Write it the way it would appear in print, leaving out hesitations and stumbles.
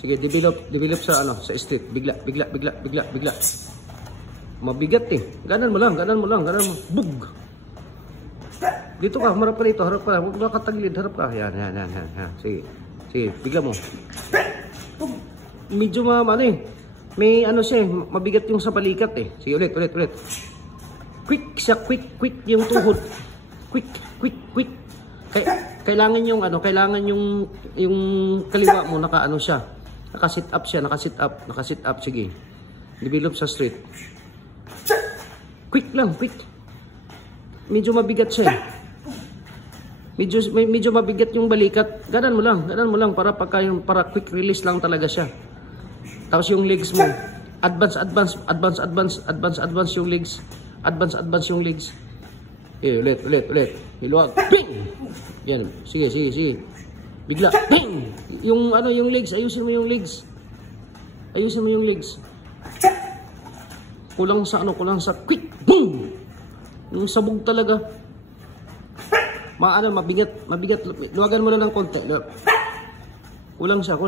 Sige, develop sa ano, sa street. Bigla. Mabigat eh. Ganan mo lang. Bug. Dito ka, harap ka dito, harap ka. Huwag ka katagilid, harap ka. Yan. Sige, bigla mo. Medyo ano eh. May ano siya, mabigat yung sa balikat eh. Sige, ulit. Quick yung tuhod. Quick. Kailangan yung ano, yung kaliwa mo naka-ano siya. Naka-sit up. Sige. Develop sa straight. Quick. Medyo mabigat siya. Medyo mabigat yung balikat. Ganan mo lang para quick release lang talaga siya. Tapos yung legs mo, advance yung legs. Advance yung legs. Ulit. Hiluwag. Ping! Yan. Sige. Bigla. Ping! Yung legs, ayusin mo yung legs. Kulang sa quick. Boom! Yung sabog talaga. Mabigat. Luwagan mo na ng konti. Kulang siya.